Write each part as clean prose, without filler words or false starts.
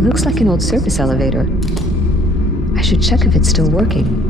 Looks like an old service elevator. I should check if it's still working.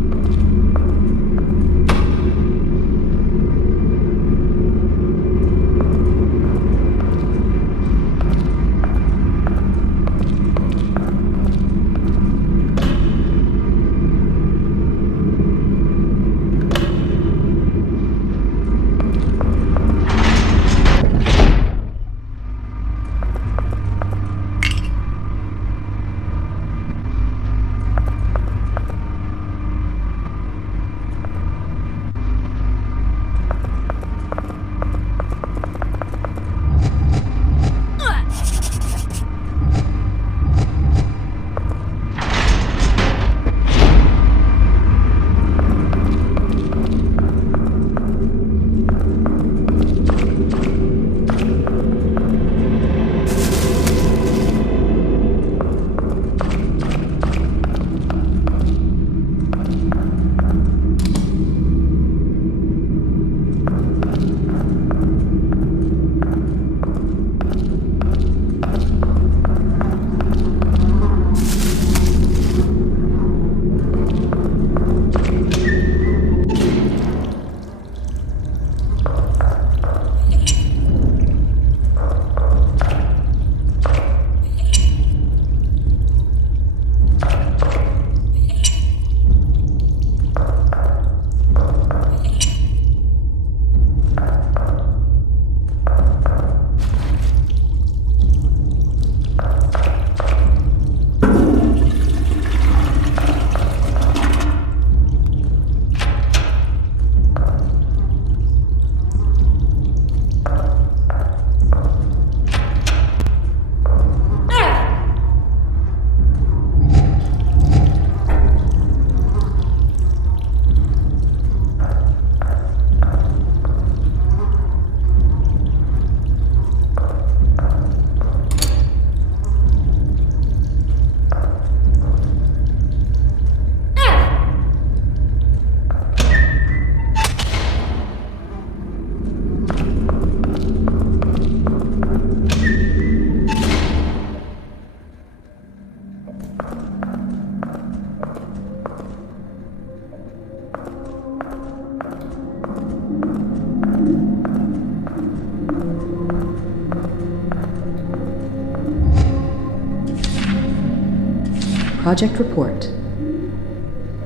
Project Report.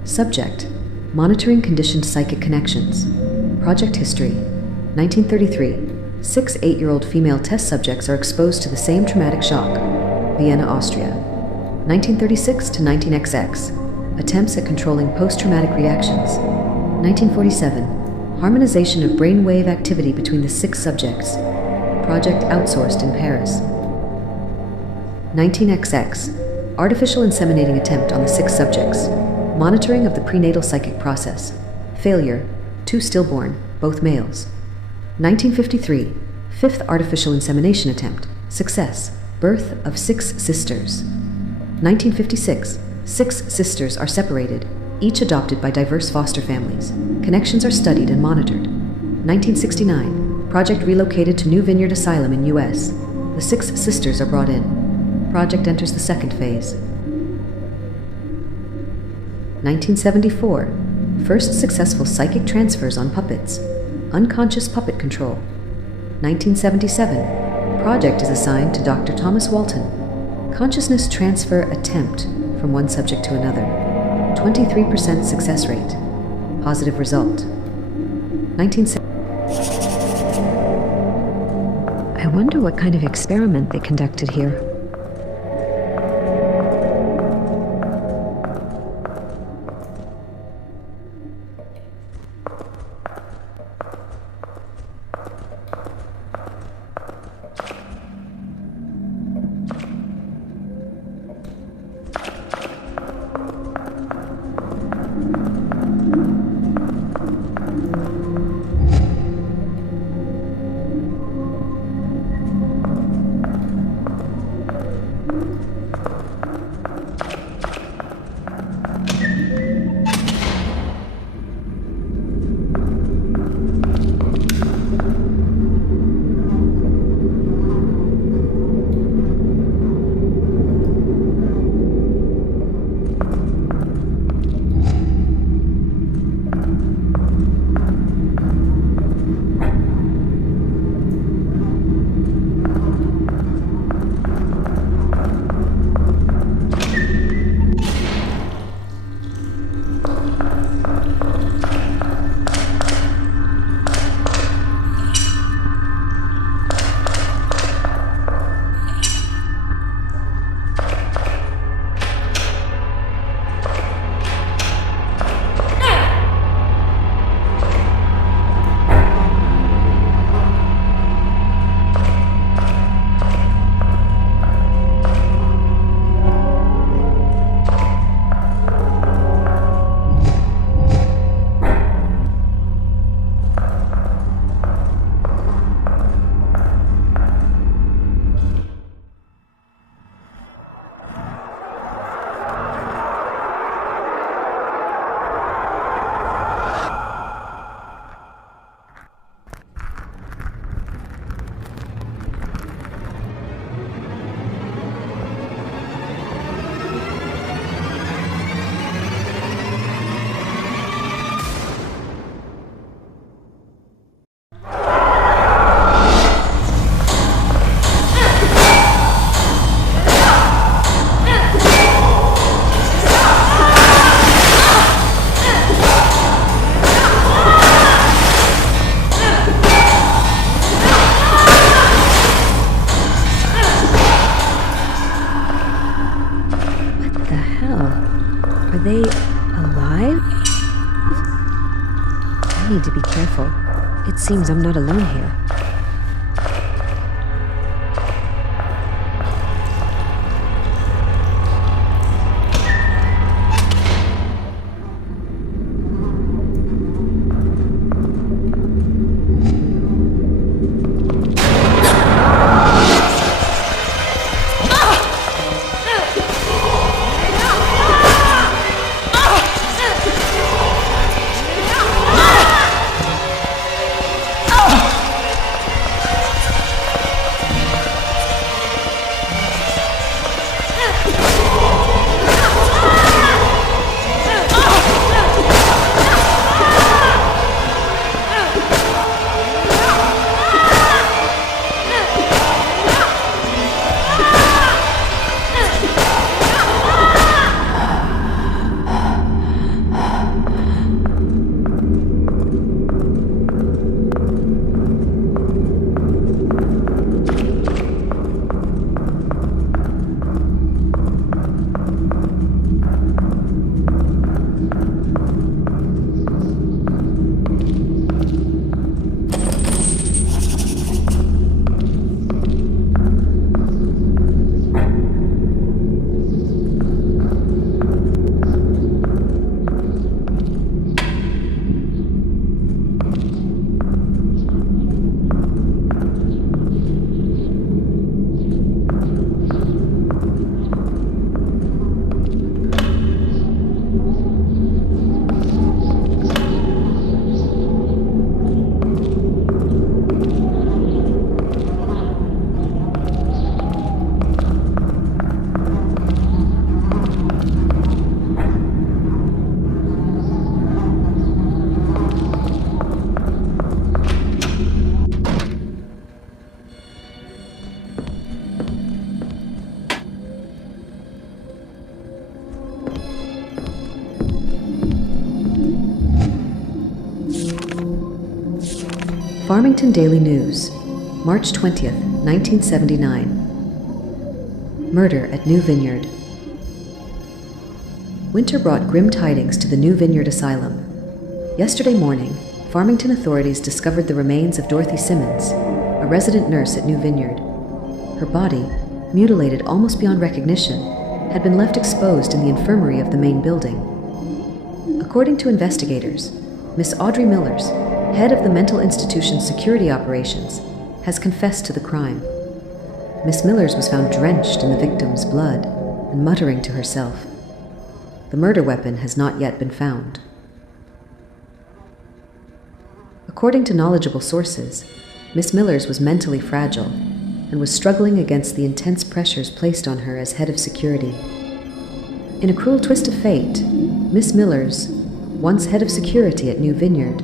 Subject: Monitoring Conditioned Psychic Connections. Project History: 1933. 6 8-year-old female test subjects are exposed to the same traumatic shock. Vienna, Austria. 1936 to 19XX. Attempts at controlling post-traumatic reactions. 1947. Harmonization of brainwave activity between the 6 subjects. Project outsourced in Paris. 19XX. Artificial inseminating attempt on the 6 subjects. Monitoring of the prenatal psychic process. Failure. 2 stillborn, both males. 1953. 5th artificial insemination attempt. Success. Birth of 6 sisters. 1956. 6 sisters are separated, each adopted by diverse foster families. Connections are studied and monitored. 1969. Project relocated to New Vineyard Asylum in U.S. The 6 sisters are brought in. Project enters the 2nd phase. 1974. First successful psychic transfers on puppets. Unconscious puppet control. 1977. Project is assigned to Dr. Thomas Walton. Consciousness transfer attempt from one subject to another. 23% success rate. Positive result. 1970. I wonder what kind of experiment they conducted here. they alive? I need to be careful. It seems I'm not alone here. Farmington Daily News, March 20th, 1979. Murder at New Vineyard. Winter brought grim tidings to the New Vineyard Asylum. Yesterday morning, Farmington authorities discovered the remains of Dorothy Simmons, a resident nurse at New Vineyard. Her body, mutilated almost beyond recognition, had been left exposed in the infirmary of the main building. According to investigators, Miss Audrey Millers, head of the mental institution's security operations, has confessed to the crime. Miss Millers was found drenched in the victim's blood and muttering to herself. The murder weapon has not yet been found. According to knowledgeable sources, Miss Millers was mentally fragile and was struggling against the intense pressures placed on her as head of security. In a cruel twist of fate, Miss Millers, once head of security at New Vineyard,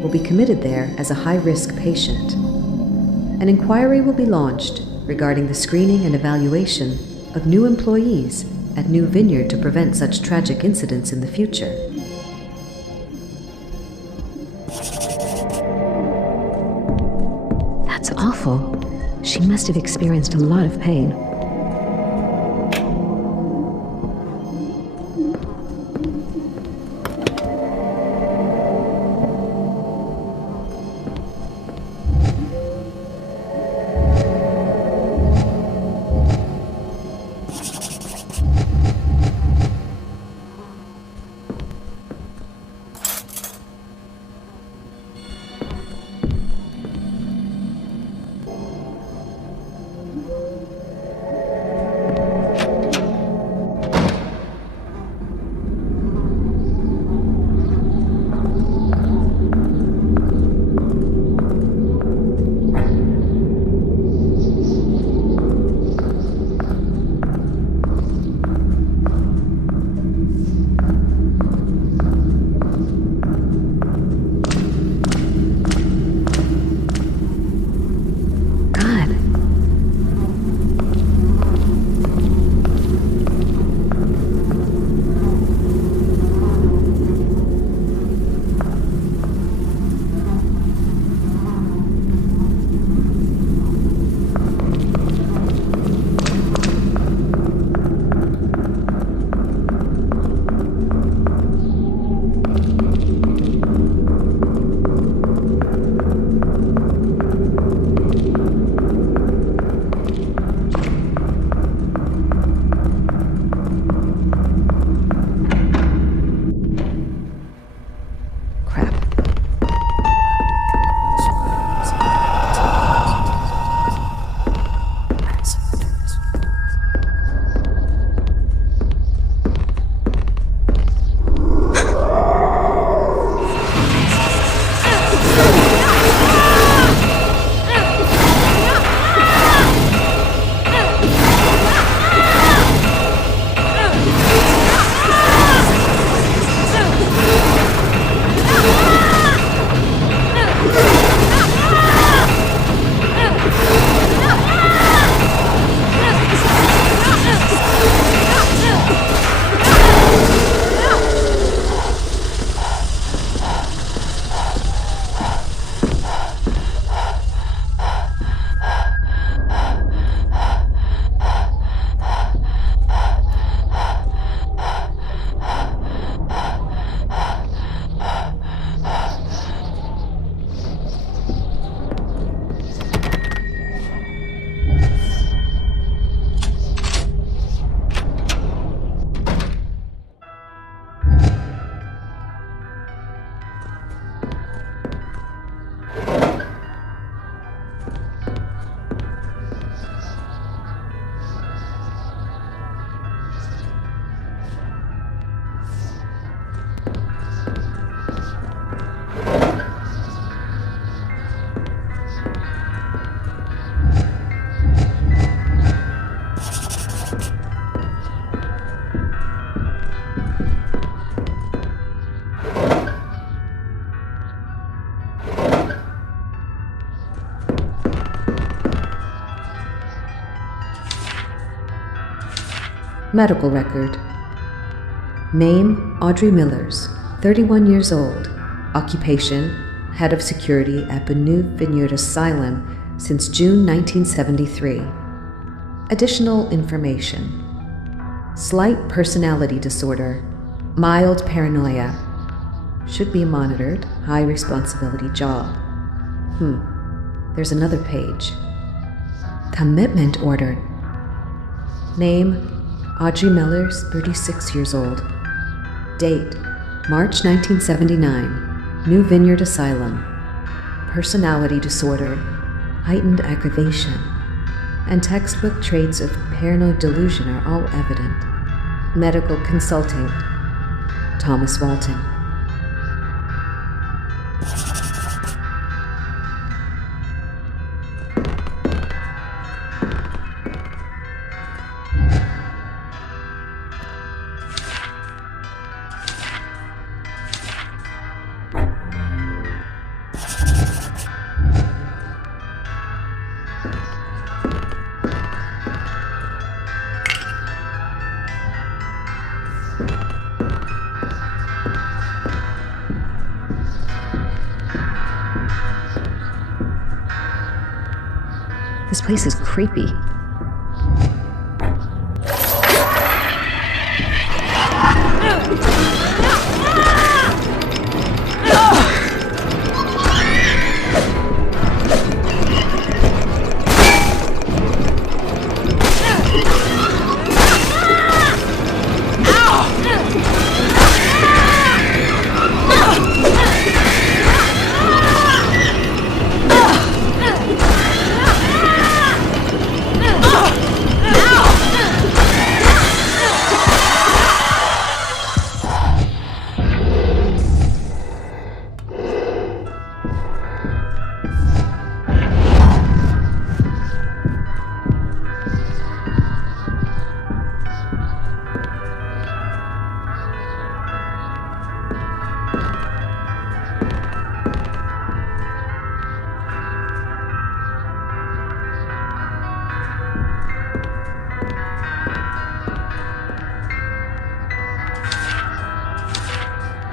will be committed there as a high-risk patient. An inquiry will be launched regarding the screening and evaluation of new employees at New Vineyard to prevent such tragic incidents in the future. That's awful. She must have experienced a lot of pain. Medical record. Name, Audrey Millers, 31 years old. Occupation, head of security at Benue Vineyard Asylum since June 1973. Additional information. Slight personality disorder, mild paranoia. Should be monitored, high responsibility job. There's another page. Commitment order. Name, Audrey Millers, 36 years old. Date, March 1979, New Vineyard Asylum. Personality disorder, heightened aggravation, and textbook traits of paranoid delusion are all evident. Medical consulting, Thomas Walton. This place is creepy.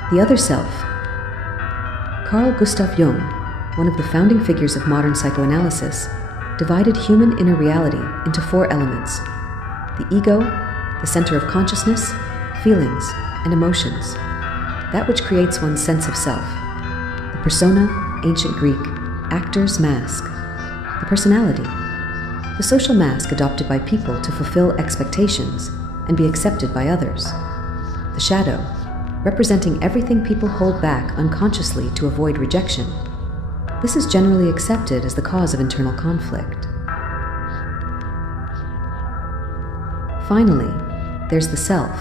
The other self. Carl Gustav Jung, one of the founding figures of modern psychoanalysis, divided human inner reality into 4 elements: the ego, the center of consciousness, feelings, and emotions, that which creates one's sense of self; the persona, ancient Greek, actor's mask; the personality, the social mask adopted by people to fulfill expectations and be accepted by others; the shadow, representing everything people hold back unconsciously to avoid rejection. This is generally accepted as the cause of internal conflict. Finally, there's the self,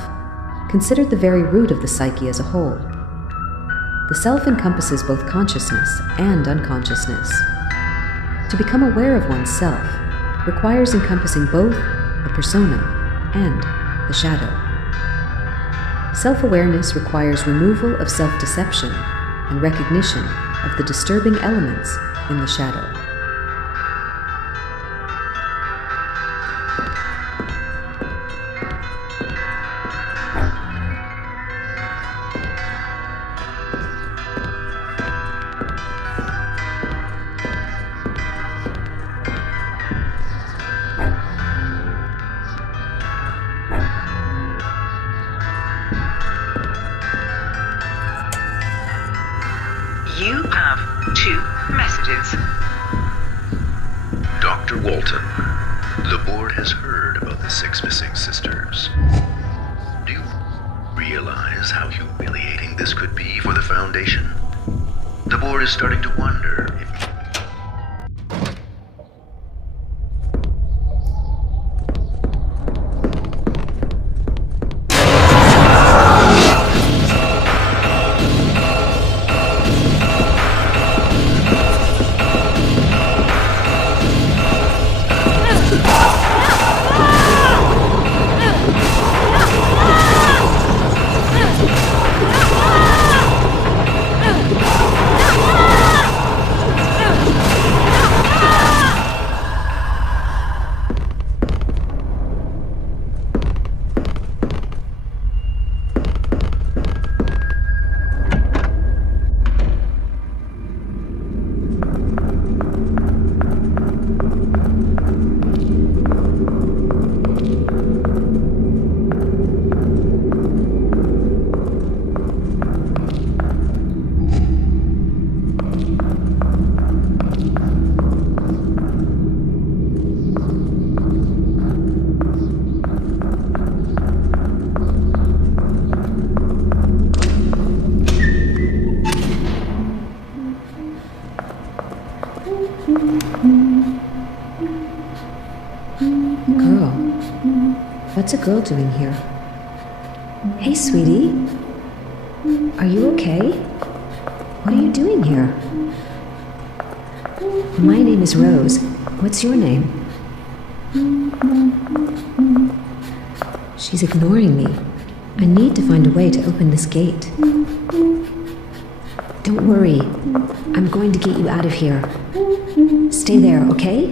considered the very root of the psyche as a whole. The self encompasses both consciousness and unconsciousness. To become aware of one's self requires encompassing both the persona and the shadow. Self-awareness requires removal of self-deception and recognition of the disturbing elements in the shadow. You have 2 messages. Dr. Walton, the board has heard about the 6 missing sisters. Do you realize how humiliating this could be for the Foundation? The board is starting to wonder if... What's a girl doing here? Hey, sweetie. Are you okay? What are you doing here? My name is Rose. What's your name? She's ignoring me. I need to find a way to open this gate. Don't worry. I'm going to get you out of here. Stay there, okay?